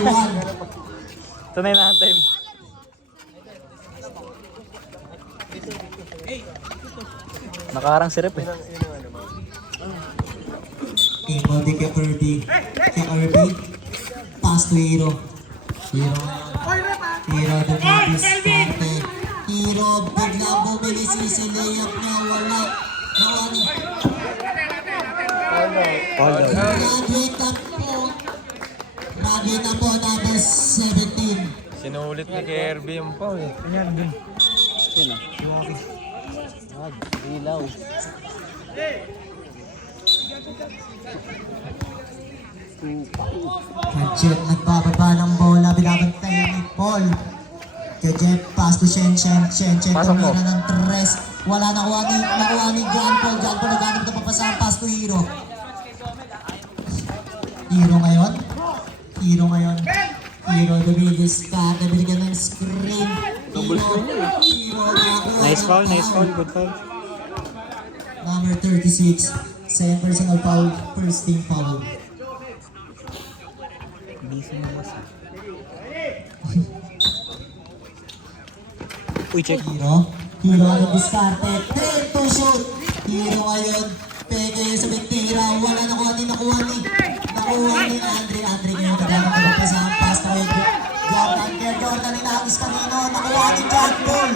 Ito na yung nakantay mo. Nakaharang si Rep eh. Okay, body kay Kirby. Kay Kirby. Pass to Hero. Hero. Hero, dumilis. Karte. Hero, biglang bumilis. Easy layup niya. Wala. Nawani. Graduate na po. Graduate na po. Number 17. Sinulit ni Kirby yung foul eh. Ganyan din. Yan ah. Ilaw. Jeff nagbababa ng bola, binabantayan ni Paul. Kay Jeff, pass to Shen. Tumira ng tres. Wala nakuha ni John Paul. John Paul naghanap na papasahan, pass to Hero. Hero ngayon. Hero, Dominguez ka. Nabigyan ng screen. Hero. Nice foul. Good foul. Number 36. Second personal foul. First team foul. Uy, check. Hero ang diskarte. 10 to shoot. Hero ngayon. Peke sa bintira. Wala nakuha ni Andre. Andre ngayon. Naghanap na pa sa pass na Jordan. Kaya Jordan inahagis kanino. Nakuha ni John Paul.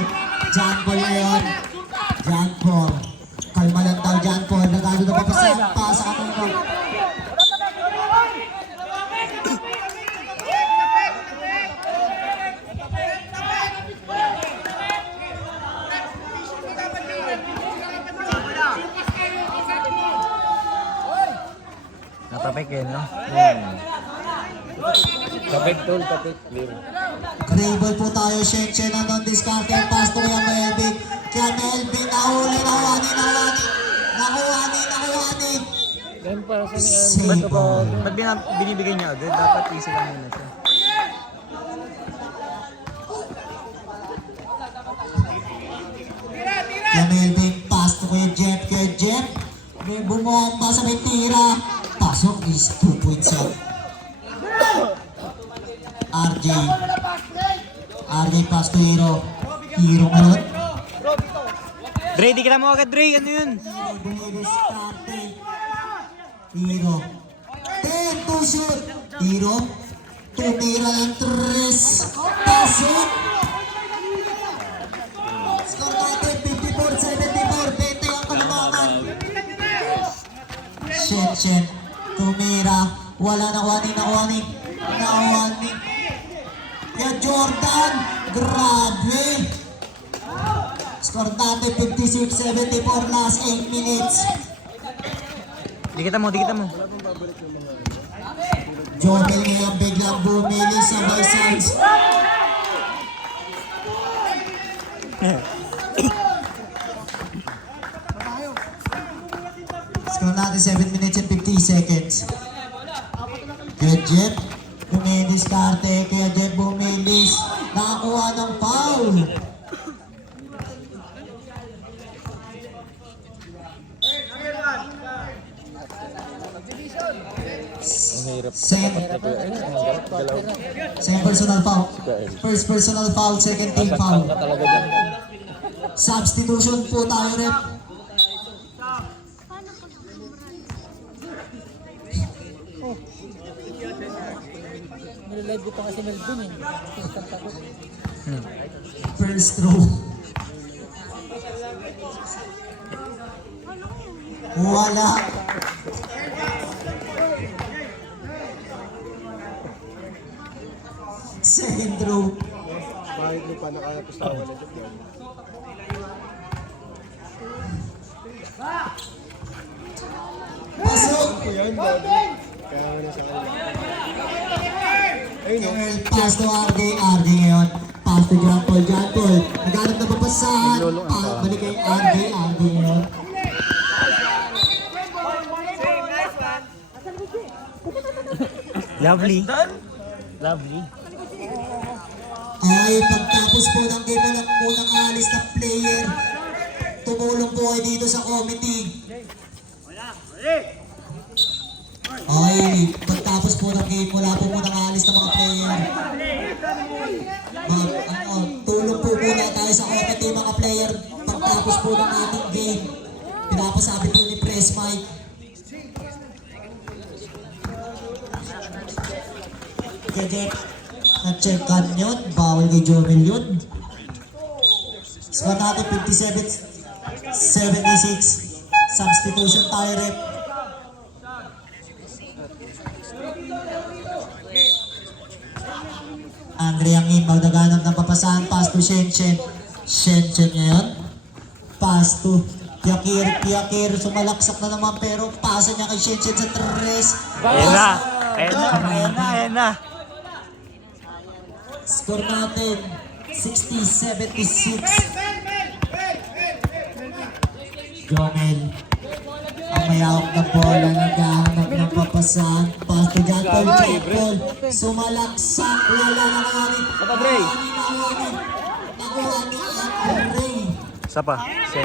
John Paul ngayon. John Paul. Kalma lang daw John Paul. Naghanap na pa sa pass sa kanino. Natapik yun, no? Tapik tol, tapik. Clear. Grable po tayo. Shen ang non-discarte. Pass to kaya Melvin. Kaya Melvin nahuli. Nakuha ni. Yan para sa niya. Save ball. Ba't binibigay niya agad? Dapat easy lang muna siya. Kaya Melvin, pass to kay Jeff. May bumomba sa may tira. Pasok is 2 points out. RJ pass to Hero. Hero ngayon. Dre, di kita mo agad, Dre. Ano yun? Hero. 10 to shoot. Hero. Tumira ng 3. Pasok. Score natin 54-74. 20 ang kalamangan. Shen. Tumira. Wala nakuha ni. Kaya Jordan. Grabe. Score natin 56-74. Last 8 minutes. Di kita mo. Jobel ngayon biglang bumili sa Bisons. Score natin 7 minutes and 50 seconds. Kaya Jeff, dumidiskarte. Kaya Jeff bumilis. Nakakuha ng foul. Ang hirap. Same personal foul. First personal foul, second team foul. Talaga dyan. Substitution po tayo, rep. Nililive dito kasi Melvin eh. First throw. Wala. Second throw. Bakit mo pa nakayapos na wala dyan? Pasok. Yan, bago. Kaya wala sa kanila. Kerl, pass to RJ ngayon. Pass to John Paul. Naghanap na papasahan. Balik kay RJ ngayon. Lovely. Ay, pagtapos po ng game ng unang alis na player, tumulong po kayo dito sa committee. Ay, pagtapos po ng game, wala po munang alis ng mga player. kay Jeff. Na-checkan yun. Bawal kay Jomel yun. Score natin 57-76. Substitution tayo rep. Andre Angin magdaganap ng papasahan. Pass to Shen-Chen. Shen-Chen ngayon. Pass to Piakir. Sumalaksak na naman pero pasa niya kay Shen-Chen sa 3. Ayan na. Score natin 60-76. Jomel ang mayawak na bola, naghahanap ng papasahan. Pass to John Paul. Sumalaksak. Wala na nanganin. Nakuha ni Andre. Isa pa. Kay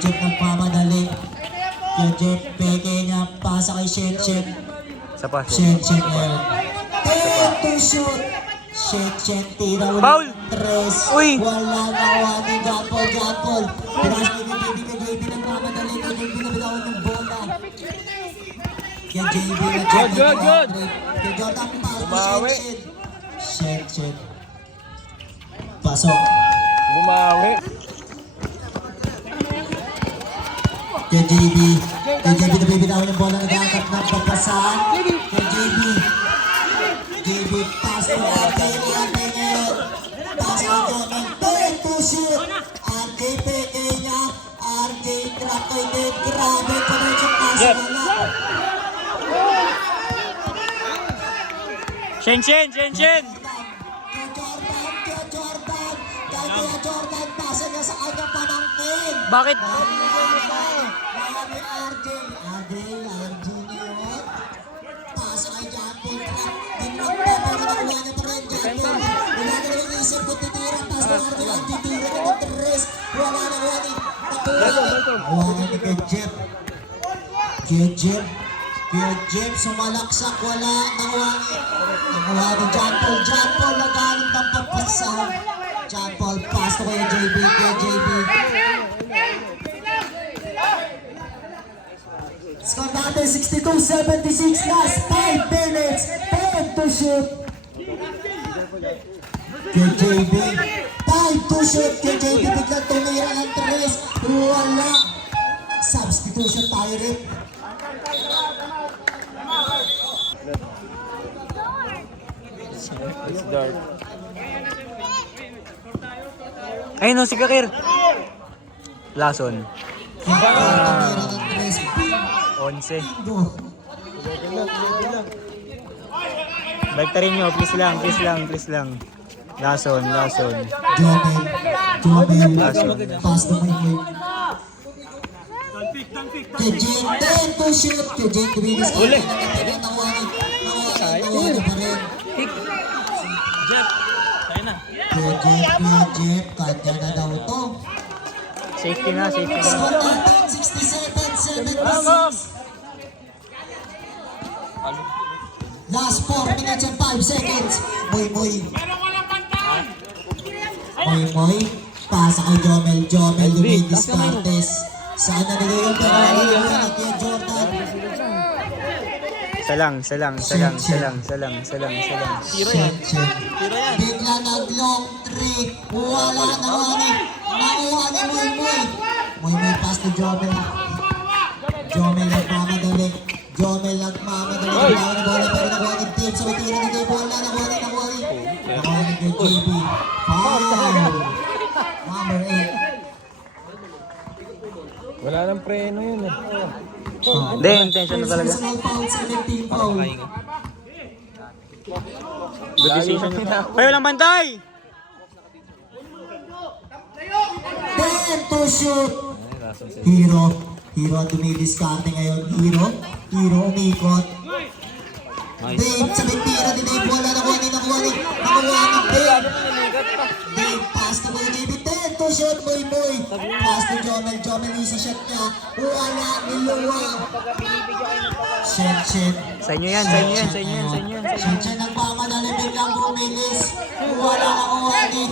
Jeff nagmamadali. Kay Jeff peke niya. Pasa kay Shen-Chen. Isa pa. Shen-Chen ngayon. 10 to shoot. Shen-Chen tira ulit. Foul! 3. Uy! Wala nakuha ni John Paul. Pinas ni JB nagmamadali. Kay binabitawan ng bola. Kay JB na Good. Kay Jordan pass to Shen-Chen. Shen-Chen. Pasok. Bumawi. Kay JB na bibitawan ng bola, naghahanap ng papasahan. Kay JB pass to RJ ngayon. Pass to Jordan, 10 to shoot. RJ peke niya. RJ drop kay Ned. Grabe pa rin siya pass. Shen-Chen. Kay Jordan, pasa niya sa kanyang pamangkin. Bakit? Marami RJ ngayon. Pasa kay John Paul. Dinagpaparoon niya pa rin John Paul. Wala na rin isip kung titira. Pass to RJ titira na ng 3. Wala na wani. Wala ni kay Jeff. Kay Jeff sumalaksak. Wala nang wani. Nakuha ni John Paul naghanap ng papasahan. John Paul pass to kay JB. Score natin 62-76, last 5 minutes, 10 to shoot. Kay JB, 5 to shoot. Kay JB biglang tumira ng 3. Wala. Substitution tayo rin. It's dark. Ayun o, si Kakir. Lason. Tumira ng 11. 3. Go. Baliktarin nyo. Please lang. Lason. Jomel. Pass to my way. Kay Jake, 10 to shoot. Kay Jake, release ka. Nakuha pa rin. Kay Jeff, kanya na daw to. Safety na. Score natin, 67-76. Last 4 minutes and 5 seconds. Moy. Pasa kay Jomel. Luminis Cartes. Saan na nilay yung pera? Kay Jordan. Salang. Shen. Bigla nag-long 3. Wala na wani. Nakuha ni Moy. Pass to Jomel. Jomel nagmamadali. Nakuha na bola pero nakuha ni Tim. So tira ni kay bola. Nakuha ni kay JB. Foul. Number 8. Wala nang preno yun eh. Hindi, intention na talaga. Personal foul, 17 foul. Good decision yun. Ay, walang bantay! 10 to shoot. Hero dumidiskarte ngayon. Hero umikot. Dave, sa tira ni Dave. Wala nakuha ni Dave. Dave, pass to Moy. 10 to shoot, Moy. Pass to Jomel, easy shot niya. Wala, niluwang. Shen. Sa inyo yan. Shen nagmamadali, biglang bumilis. Wala nakuha ni.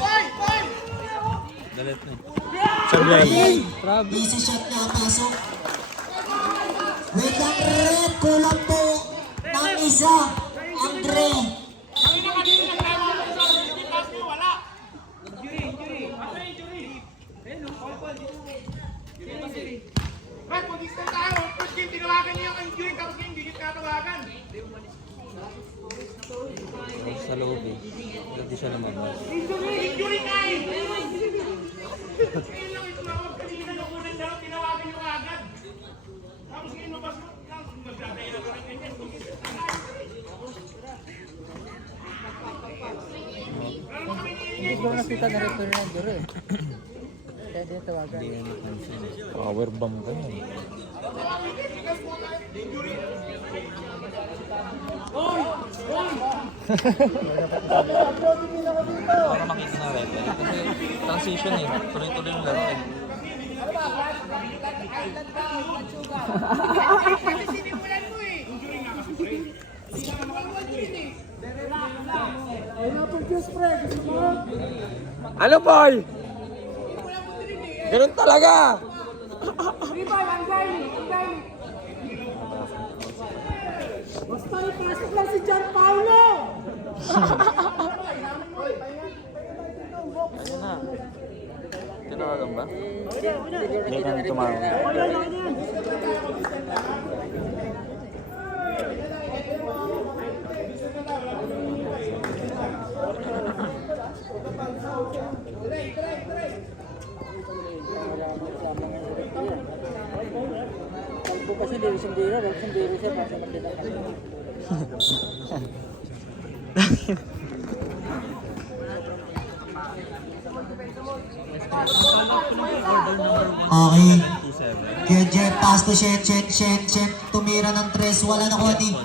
Sablay. Easy shot niya, pasok. Wait lang, red. Kulang po ng isa. Andre. nasa loob eh. Hindi siya lumabas. Hindi ko nakita na return ng duro eh. Kaya din tawagan. Power bomb ka yan. Para makita na rin. Kasi transition eh. Tuloy-tuloy yung laro eh. Ano, Paul? Ganun talaga! Basta ipasok lang si John Paulo! Ayun na. Tinawagan ba? Hindi na tumawag. Kalbo kasi hindi sendiri siya basta magdala kami. Okay. Kaya Jeff, pass to Shen. Tumira ng 3. Wala na kuha ni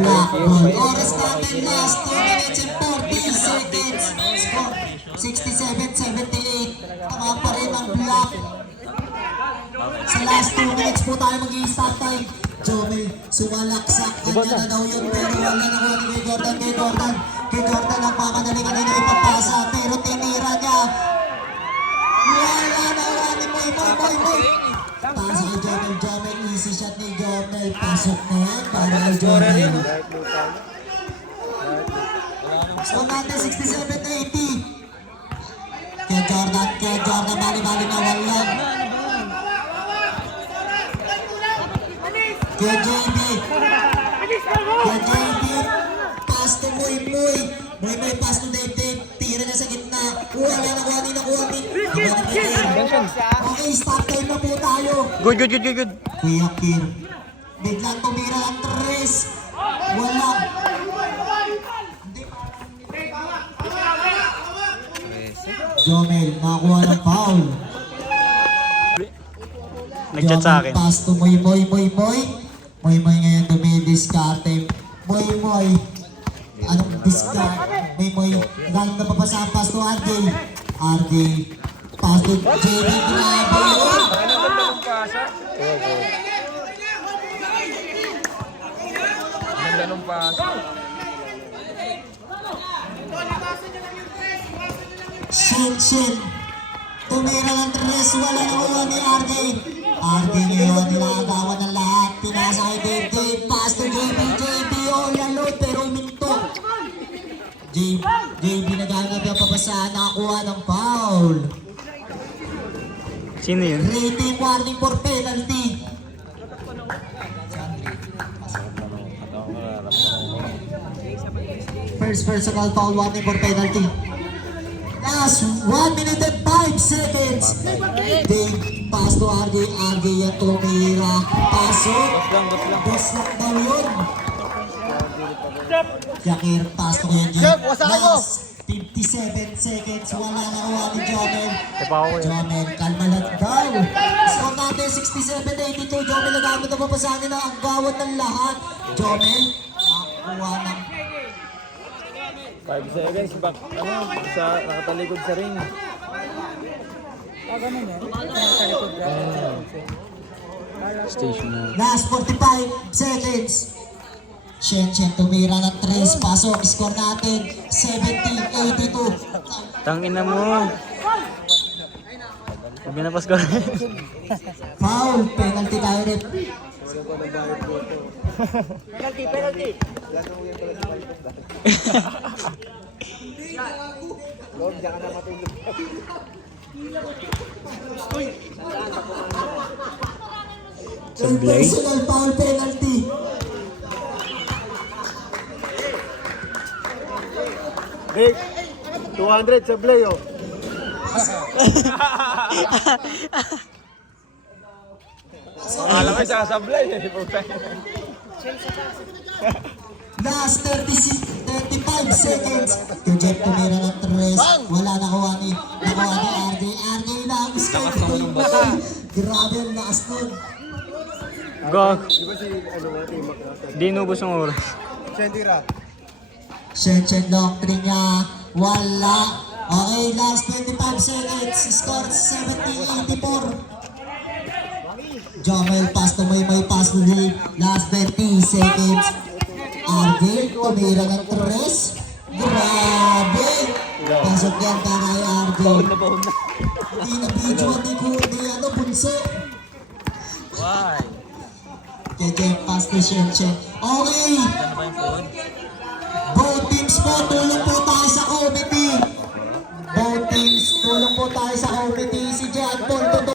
Black ball. Oras natin last 2 minutes and 40 seconds. Score 67-78. Tama pa rin ang Black. Sa last 2 minutes po tayo mag-i-start time. Jomel, sumalaksak. Kanya na daw yun. Pero wala na kuha ni Kay Jordan. Kay Jordan ang pamadali kanina ipapasa. Pero tinira niya. Wala na kuha ni Moy. Pasa kay Jomel. Easy shot ni Jomel. Pasok na yan para kay Jomel. Score natin 67-80. Kay Jordan. Bali-bali na walang. Kaya JB, pass to Moy, pass to Dave, tira na sa gitna, wala na kuha ni. Okay, stop time na po tayo. Good. Kuya Kir, biglang tumira ng 3, walang. Jomel, nakakuha ng foul. Nag-chat sa akin. Pass to Moy ngayon dumidiskarte. Moy. Anong diskarte? Moy. Galing na papasa ang pass to RJ. Pass to JD. Grabe yun. Ganda nung pasa. Shin. Tumira ng 3. Wala na kuha ni RJ. RJ ngayon, nilagawan ng lahat. Pinasa kay Dave. Pass to JB. Oh, lalo, pero uminto. JB nagamit yung papasa. Nakakuha ng foul. Sino yun? Rating warning for penalty. First personal foul warning for penalty. Last 1 minute and 5 seconds. Dave, pass to RJ yan tumira. Pasok. Boslak daw yun. Yakir, pass to yan. Last 57 seconds. Wala na kuha ni Jomel. Jomel, kalma lang daw. Score natin 67-82. Jomel nagamit na papasanin na ang gawad ng lahat. Jomel, nakakuha ng 5 seconds back. Nakatalikod sa ring. Ganun yan. Nakalikod ka. Station na. last 45 seconds. Shen tumira ng 3. Pasok. Score natin 70-82. Tangina mo. Huwag na pas ko. Foul. Penalty tayo rin. Penalty. Lord, diyan ka na matulog. Personal foul penalty. Rick, 200 sa play, oh. Alam ko siya sablay eh. Last 35 seconds. Yung Jeff tumira ng 3. Wala nakuha ni RJ. RJ lang. Score to yung ball. Grabe ang lakas nun. Gag. Di ba si, ano nga, T-Mac natin? Di nubos ng oras. Sentira. Shenshen Doctrine niya. Wala. Okay, last 25 seconds. Score 70-84. Jomel pass to may pass to Dave. Last 30 seconds. RJ tumira ng 3. Grabe. Pasok yan para kay RJ. Hindi na video, hindi ano, bunso. Why? Kaya pass to Shenshen. Okay. Ano ba yung phone?